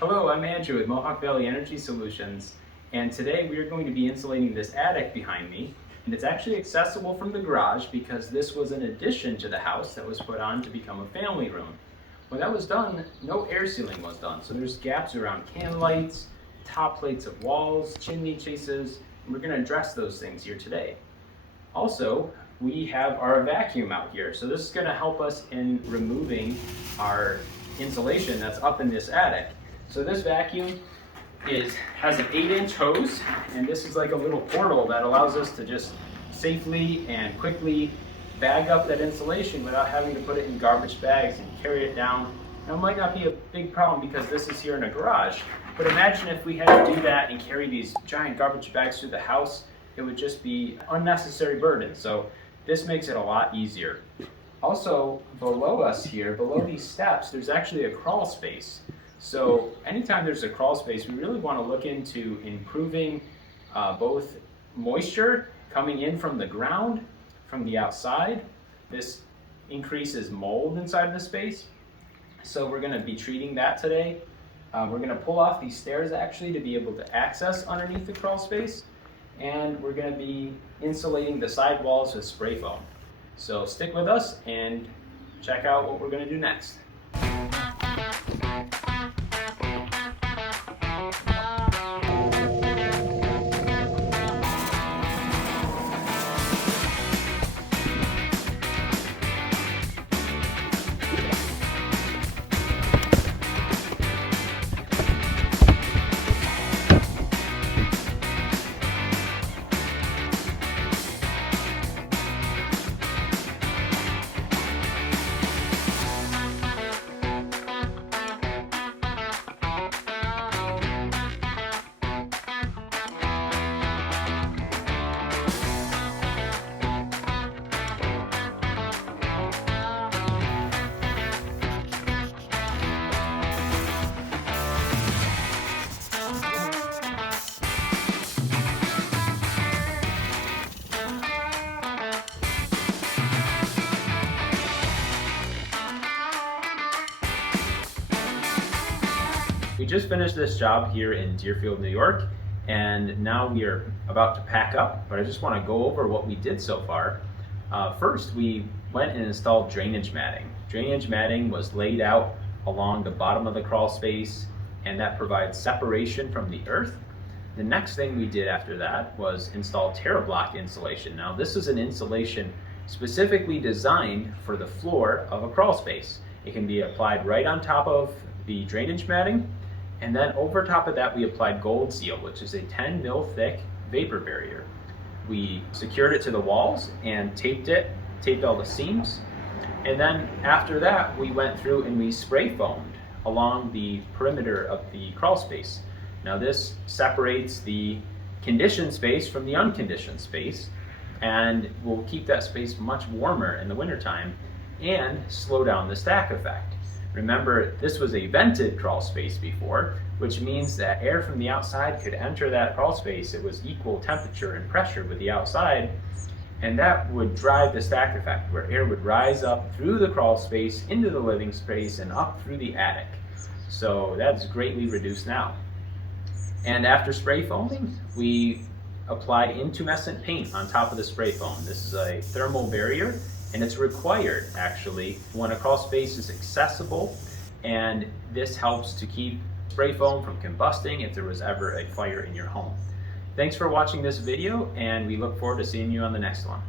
Hello, I'm Andrew with Mohawk Valley Energy Solutions, and today we are going to be insulating this attic behind me. And it's actually accessible from the garage because this was an addition to the house that was put on to become a family room. When that was done, no air sealing was done, so there's gaps around can lights, top plates of walls, chimney chases, and we're going to address those things here today. Also, we have our vacuum out here, so this is going to help us in removing our insulation that's up in this attic. So this vacuum has an 8-inch hose, and this is like a little portal that allows us to just safely and quickly bag up that insulation without having to put it in garbage bags and carry it down. Now, it might not be a big problem because this is here in a garage, but imagine if we had to do that and carry these giant garbage bags through the house. It would just be an unnecessary burden. So this makes it a lot easier. Also, below us here, below these steps, there's actually a crawl space. So anytime there's a crawl space, we really want to look into improving both moisture coming in from the ground, from the outside. This increases mold inside the space. So we're going to be treating that today. We're going to pull off these stairs actually to be able to access underneath the crawl space. And we're going to be insulating the side walls with spray foam. So stick with us and check out what we're going to do next. We just finished this job here in Deerfield, New York, and now we are about to pack up, but I just want to go over what we did so far. First, we went and installed drainage matting. Drainage matting was laid out along the bottom of the crawl space, and that provides separation from the earth. The next thing we did after that was install TerraBlock insulation. Now, this is an insulation specifically designed for the floor of a crawl space. It can be applied right on top of the drainage matting. And then over top of that, we applied Gold Seal, which is a 10 mil thick vapor barrier. We secured it to the walls and taped all the seams. And then after that, we went through and we spray foamed along the perimeter of the crawl space. Now this separates the conditioned space from the unconditioned space, and will keep that space much warmer in the wintertime and slow down the stack effect. Remember, this was a vented crawl space before, which means that air from the outside could enter that crawl space. It was equal temperature and pressure with the outside, and that would drive the stack effect, where air would rise up through the crawl space into the living space and up through the attic. So that's greatly reduced now. And after spray foaming, we applied intumescent paint on top of the spray foam. This is a thermal barrier, and it's required actually when a crawl space is accessible, and this helps to keep spray foam from combusting if there was ever a fire in your home. Thanks for watching this video, and we look forward to seeing you on the next one.